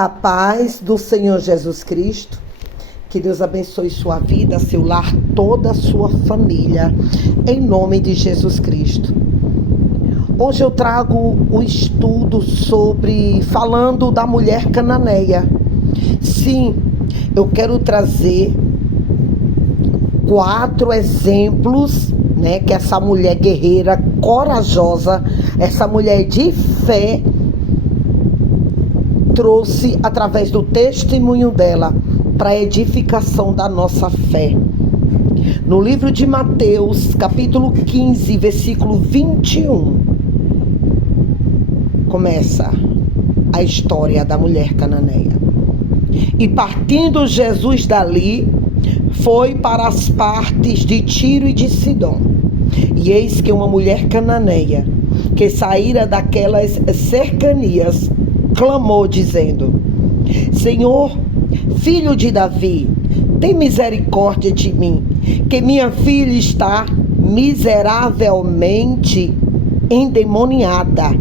A paz do Senhor Jesus Cristo, que Deus abençoe sua vida, seu lar, toda a sua família, em nome de Jesus Cristo. Hoje eu trago o estudo falando da mulher cananeia. Sim, eu quero trazer 4 exemplos, que essa mulher guerreira, corajosa, essa mulher de fé, trouxe através do testemunho dela para a edificação da nossa fé. No livro de Mateus, capítulo 15, versículo 21, começa a história da mulher cananeia. E partindo Jesus dali, foi para as partes de Tiro e de Sidom. E eis que uma mulher cananeia, que saíra daquelas cercanias, clamou dizendo: Senhor, filho de Davi, tem misericórdia de mim, que minha filha está miseravelmente endemoniada.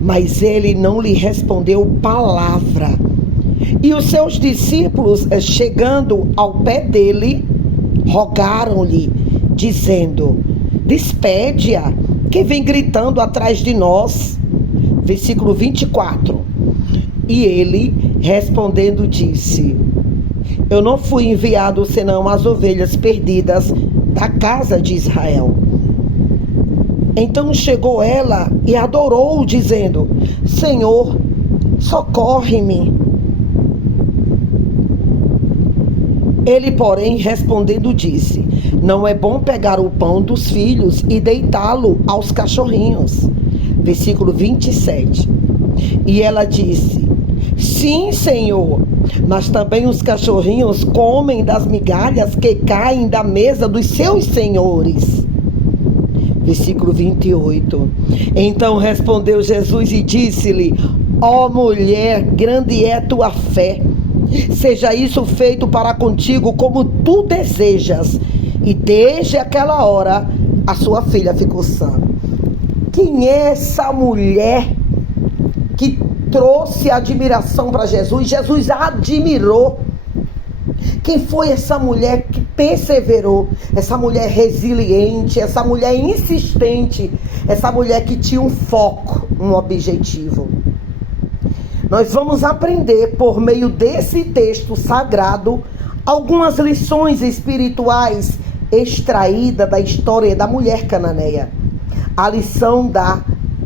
Mas ele não lhe respondeu palavra. E os seus discípulos, chegando ao pé dele, rogaram-lhe, dizendo: despede-a, que vem gritando atrás de nós. Versículo 24. E ele, respondendo, disse: eu não fui enviado senão as ovelhas perdidas da casa de Israel. Então chegou ela e adorou, dizendo: Senhor, socorre-me. Ele, porém, respondendo, disse: não é bom pegar o pão dos filhos e deitá-lo aos cachorrinhos. Versículo 27. E ela disse: sim, Senhor, mas também os cachorrinhos comem das migalhas que caem da mesa dos seus senhores. Versículo 28. Então respondeu Jesus e disse-lhe: ó mulher, grande é tua fé, seja isso feito para contigo como tu desejas. E desde aquela hora a sua filha ficou sã. Quem é essa mulher que trouxe admiração para Jesus? Jesus a admirou. Quem foi essa mulher que perseverou? Essa mulher resiliente, essa mulher insistente, essa mulher que tinha um foco, um objetivo. Nós vamos aprender por meio desse texto sagrado algumas lições espirituais extraídas da história da mulher cananeia. A lição da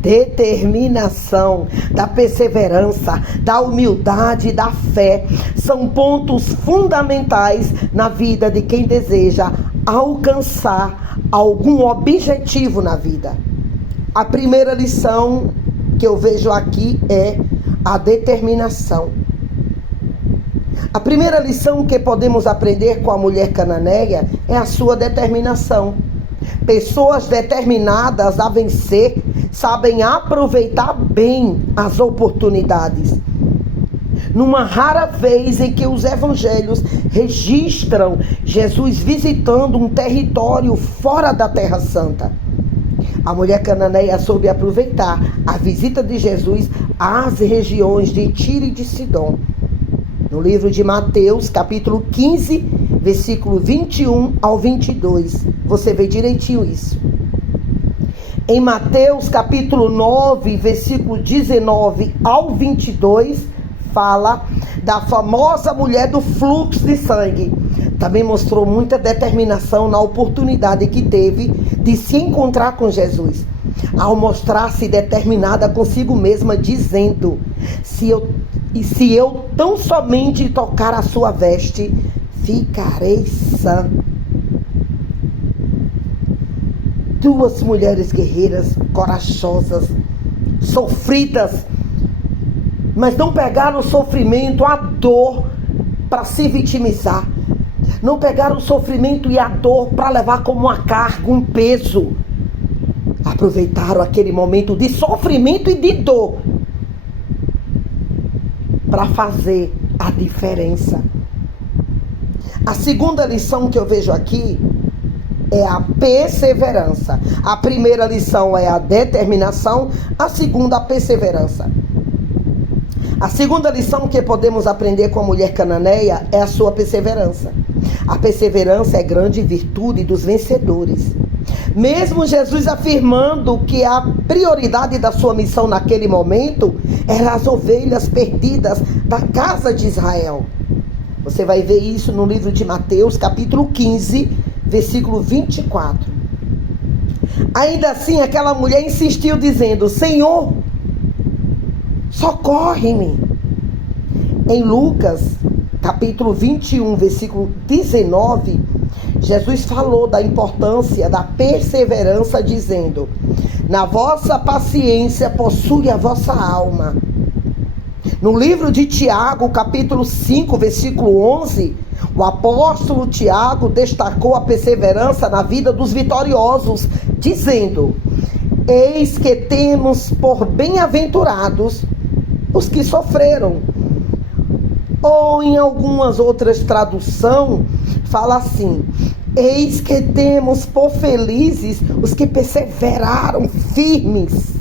determinação, da perseverança, da humildade e da fé são pontos fundamentais na vida de quem deseja alcançar algum objetivo na vida. A primeira lição que eu vejo aqui é a determinação. A primeira lição que podemos aprender com a mulher cananeia é a sua determinação. Pessoas determinadas a vencer sabem aproveitar bem as oportunidades. Numa rara vez em que os evangelhos registram Jesus visitando um território fora da Terra Santa, a mulher cananeia soube aproveitar a visita de Jesus às regiões de Tiro e de Sidom. No livro de Mateus, capítulo 15, versículo 21 ao 22, você vê direitinho isso. Em Mateus, capítulo 9, versículo 19 ao 22, fala da famosa mulher do fluxo de sangue. Também mostrou muita determinação na oportunidade que teve de se encontrar com Jesus, ao mostrar-se determinada consigo mesma, dizendo: se eu tão somente tocar a sua veste, ficarei sã. 2 mulheres guerreiras, corajosas, sofridas, mas não pegaram o sofrimento, a dor para se vitimizar. Não pegaram o sofrimento e a dor para levar como uma carga, um peso. Aproveitaram aquele momento de sofrimento e de dor para fazer a diferença. A segunda lição que eu vejo aqui é a perseverança. A primeira lição é a determinação, a segunda a perseverança. A segunda lição que podemos aprender com a mulher cananeia é a sua perseverança. A perseverança é grande virtude dos vencedores. Mesmo Jesus afirmando que a prioridade da sua missão naquele momento eram as ovelhas perdidas da casa de Israel. Você vai ver isso no livro de Mateus, capítulo 15, versículo 24. Ainda assim, aquela mulher insistiu dizendo: Senhor, socorre-me. Em Lucas, capítulo 21, versículo 19, Jesus falou da importância da perseverança, dizendo: na vossa paciência possui a vossa alma. No livro de Tiago, capítulo 5, versículo 11, o apóstolo Tiago destacou a perseverança na vida dos vitoriosos, dizendo: eis que temos por bem-aventurados os que sofreram. Ou em algumas outras traduções, fala assim: eis que temos por felizes os que perseveraram firmes.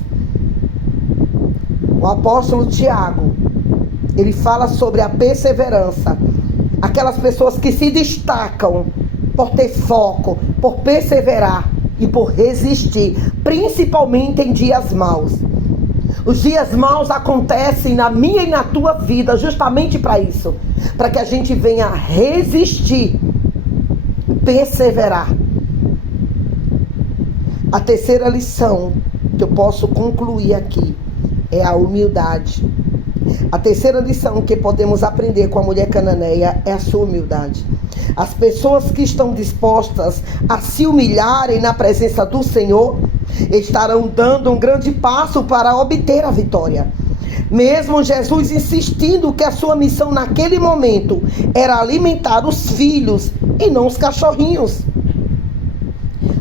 O apóstolo Tiago, ele fala sobre a perseverança. Aquelas pessoas que se destacam por ter foco, por perseverar e por resistir, principalmente em dias maus. Os dias maus acontecem na minha e na tua vida justamente para isso, para que a gente venha resistir, perseverar. A terceira lição que eu posso concluir aqui é a humildade. A terceira lição que podemos aprender com a mulher cananeia é a sua humildade. As pessoas que estão dispostas a se humilharem na presença do Senhor estarão dando um grande passo para obter a vitória. Mesmo Jesus insistindo que a sua missão naquele momento era alimentar os filhos e não os cachorrinhos.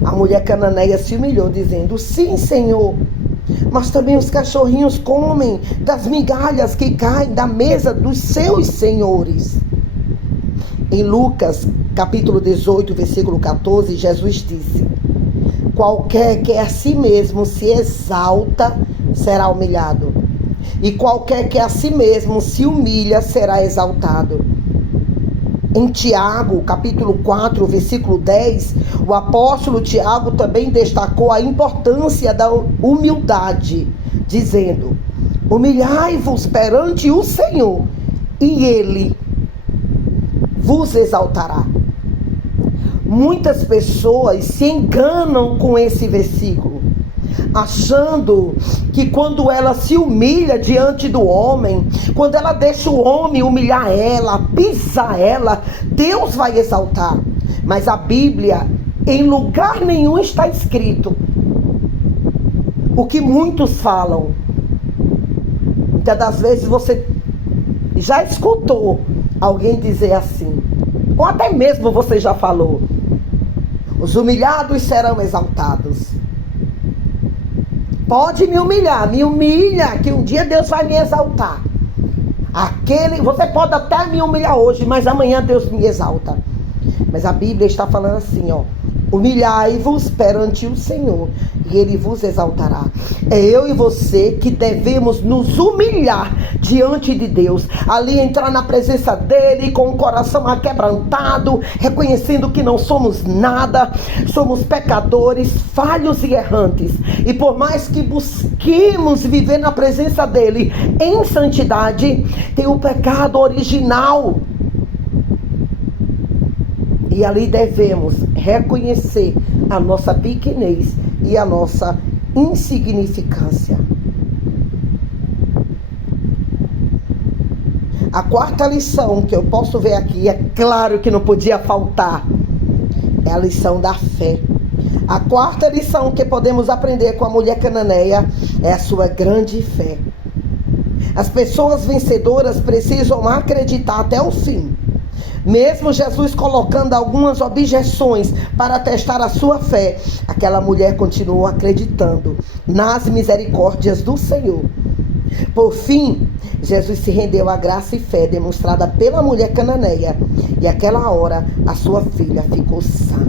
A mulher cananeia se humilhou dizendo: sim, Senhor, mas também os cachorrinhos comem das migalhas que caem da mesa dos seus senhores. Em Lucas, capítulo 18, versículo 14, Jesus disse: qualquer que a si mesmo se exalta, será humilhado. E qualquer que a si mesmo se humilha, será exaltado. Em Tiago, capítulo 4, versículo 10, o apóstolo Tiago também destacou a importância da humildade, dizendo: humilhai-vos perante o Senhor, e Ele vos exaltará. Muitas pessoas se enganam com esse versículo, achando que quando ela se humilha diante do homem, quando ela deixa o homem humilhar ela, pisar ela, Deus vai exaltar. Mas a Bíblia, em lugar nenhum está escrito o que muitos falam. Muitas das vezes você já escutou alguém dizer assim, ou até mesmo você já falou: os humilhados serão exaltados. Pode me humilhar, me humilha, que um dia Deus vai me exaltar. Você pode até me humilhar hoje, mas amanhã Deus me exalta. Mas a Bíblia está falando assim, ó: humilhai-vos perante o Senhor, e Ele vos exaltará. É eu e você que devemos nos humilhar diante de Deus, ali entrar na presença dEle com o coração aquebrantado, reconhecendo que não somos nada, somos pecadores, falhos e errantes. E por mais que busquemos viver na presença dEle em santidade, tem o pecado original. E ali devemos reconhecer a nossa pequenez e a nossa insignificância. A quarta lição que eu posso ver aqui, é claro que não podia faltar, é a lição da fé. A quarta lição que podemos aprender com a mulher cananeia é a sua grande fé. As pessoas vencedoras precisam acreditar até o fim. Mesmo Jesus colocando algumas objeções para testar a sua fé, aquela mulher continuou acreditando nas misericórdias do Senhor. Por fim, Jesus se rendeu à graça e fé demonstrada pela mulher cananeia, e àquela hora a sua filha ficou sã.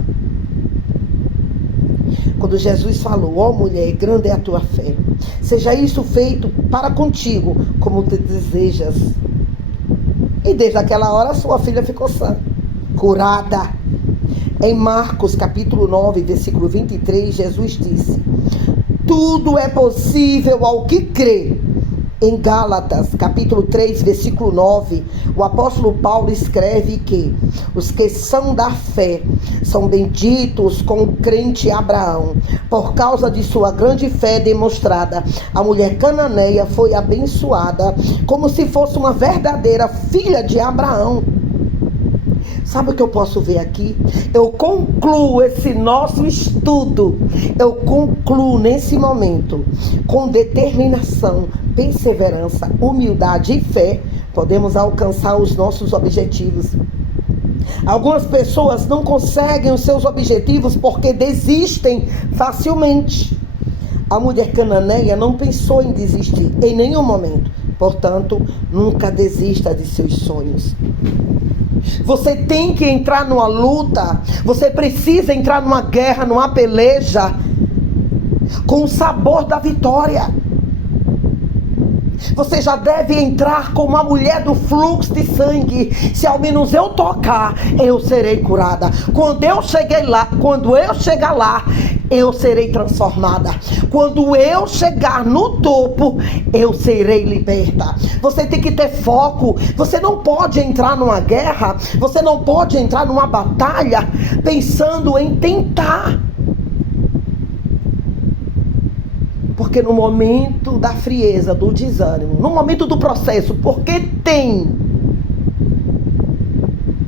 Quando Jesus falou: ó mulher, grande é a tua fé, Seja isso feito para contigo, como te desejas. E desde aquela hora sua filha ficou sã, curada. Em Marcos capítulo 9, versículo 23, Jesus disse: tudo é possível ao que crê. Em Gálatas capítulo 3, versículo 9, o apóstolo Paulo escreve que os que são da fé são benditos com o crente Abraão. Por causa de sua grande fé demonstrada, a mulher cananeia foi abençoada como se fosse uma verdadeira filha de Abraão. Sabe o que eu posso ver aqui? Eu concluo esse nosso estudo, eu concluo nesse momento, com determinação, perseverança, humildade e fé, podemos alcançar os nossos objetivos. Algumas pessoas não conseguem os seus objetivos porque desistem facilmente. A mulher cananeia não pensou em desistir em nenhum momento. Portanto, nunca desista de seus sonhos. Você tem que entrar numa luta, você precisa entrar numa guerra, numa peleja, com o sabor da vitória. Você já deve entrar como uma mulher do fluxo de sangue. Se ao menos eu tocar, eu serei curada. Quando eu chegar lá, eu serei transformada. Quando eu chegar no topo, eu serei liberta. Você tem que ter foco. Você não pode entrar numa guerra, você não pode entrar numa batalha pensando em tentar. Porque no momento da frieza, do desânimo, no momento do processo, porque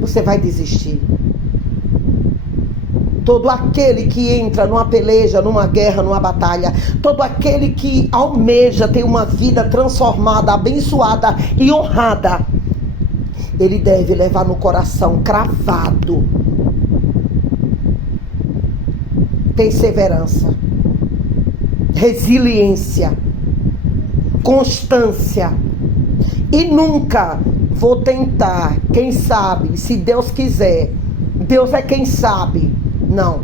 você vai desistir. Todo aquele que entra numa peleja, numa guerra, numa batalha, todo aquele que almeja ter uma vida transformada, abençoada e honrada, ele deve levar no coração cravado perseverança, resiliência, constância. E nunca vou tentar, quem sabe, se Deus quiser. Deus é quem sabe. Não.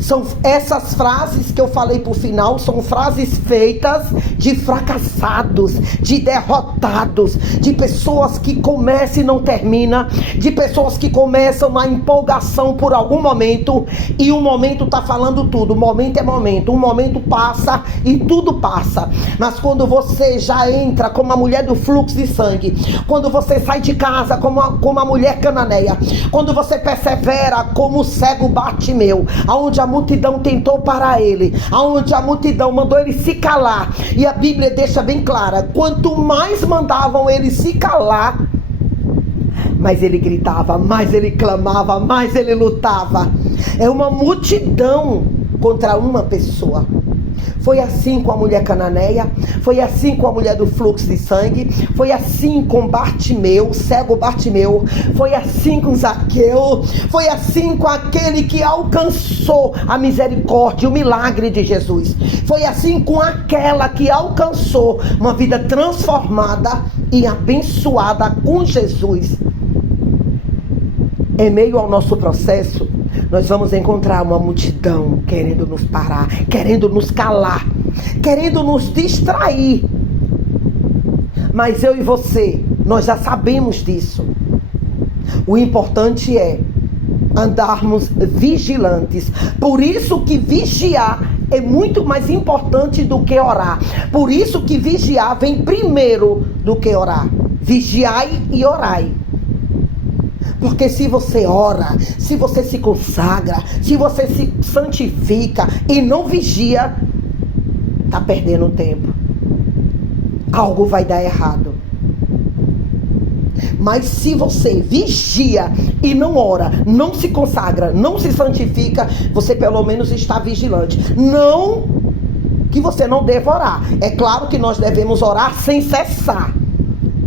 São essas frases que eu falei por final, são frases feitas de fracassados, de derrotados, de pessoas que começam e não terminam, de pessoas que começam na empolgação por algum momento, e o momento está falando tudo. O momento é momento, um momento passa e tudo passa. Mas quando você já entra como a mulher do fluxo de sangue, quando você sai de casa como a mulher cananeia, quando você persevera como o cego Bartimeu, aonde a multidão tentou parar ele, aonde a multidão mandou ele se calar, e a Bíblia deixa bem clara, quanto mais mandavam ele se calar, mais ele gritava, mais ele clamava, mais ele lutava. É uma multidão contra uma pessoa. Foi assim com a mulher cananeia, foi assim com a mulher do fluxo de sangue, foi assim com Bartimeu, cego Bartimeu, foi assim com Zaqueu, foi assim com aquele que alcançou a misericórdia, o milagre de Jesus. Foi assim com aquela que alcançou uma vida transformada e abençoada com Jesus. Em meio ao nosso processo, nós vamos encontrar uma multidão querendo nos parar, querendo nos calar, querendo nos distrair. Mas eu e você, nós já sabemos disso. O importante é andarmos vigilantes. Por isso que vigiar é muito mais importante do que orar. Por isso que vigiar vem primeiro do que orar. Vigiai e orai. Porque se você ora, se você se consagra, se você se santifica e não vigia, está perdendo tempo. Algo vai dar errado. Mas se você vigia e não ora, não se consagra, não se santifica, você pelo menos está vigilante. Não que você não deva orar. É claro que nós devemos orar sem cessar.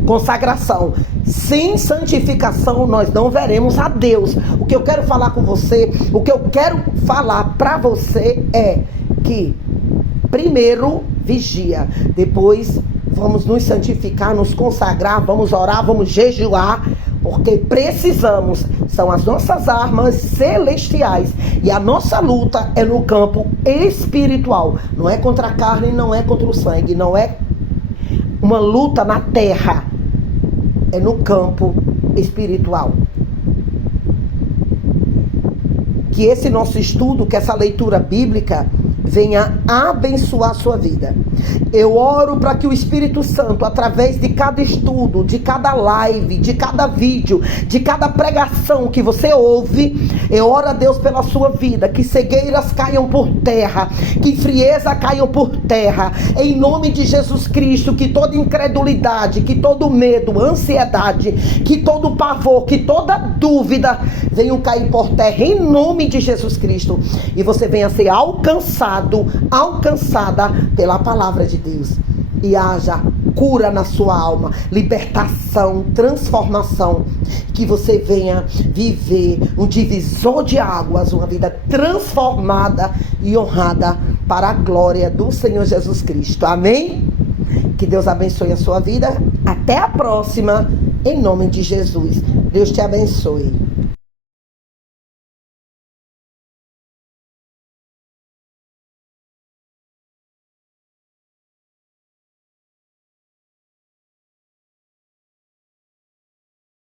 Consagração. Sem santificação nós não veremos a Deus. O que eu quero falar com você, o que eu quero falar para você é que primeiro vigia, depois vamos nos santificar, nos consagrar, vamos orar, vamos jejuar, porque precisamos, são as nossas armas celestiais, e a nossa luta é no campo espiritual. Não é contra a carne, não é contra o sangue, não é uma luta na terra. É no campo espiritual. Que esse nosso estudo, que essa leitura bíblica venha abençoar a sua vida. Eu oro para que o Espírito Santo, através de cada estudo, de cada live, de cada vídeo, de cada pregação que você ouve, eu oro a Deus pela sua vida, que cegueiras caiam por terra, que frieza caiam por terra, em nome de Jesus Cristo, que toda incredulidade, que todo medo, ansiedade, que todo pavor, que toda dúvida venham cair por terra, em nome de Jesus Cristo, e você venha ser alcançada pela palavra de Deus, e haja cura na sua alma, libertação, transformação, que você venha viver um divisor de águas, uma vida transformada e honrada para a glória do Senhor Jesus Cristo. Amém? Que Deus abençoe a sua vida. Até a próxima, em nome de Jesus. Deus te abençoe.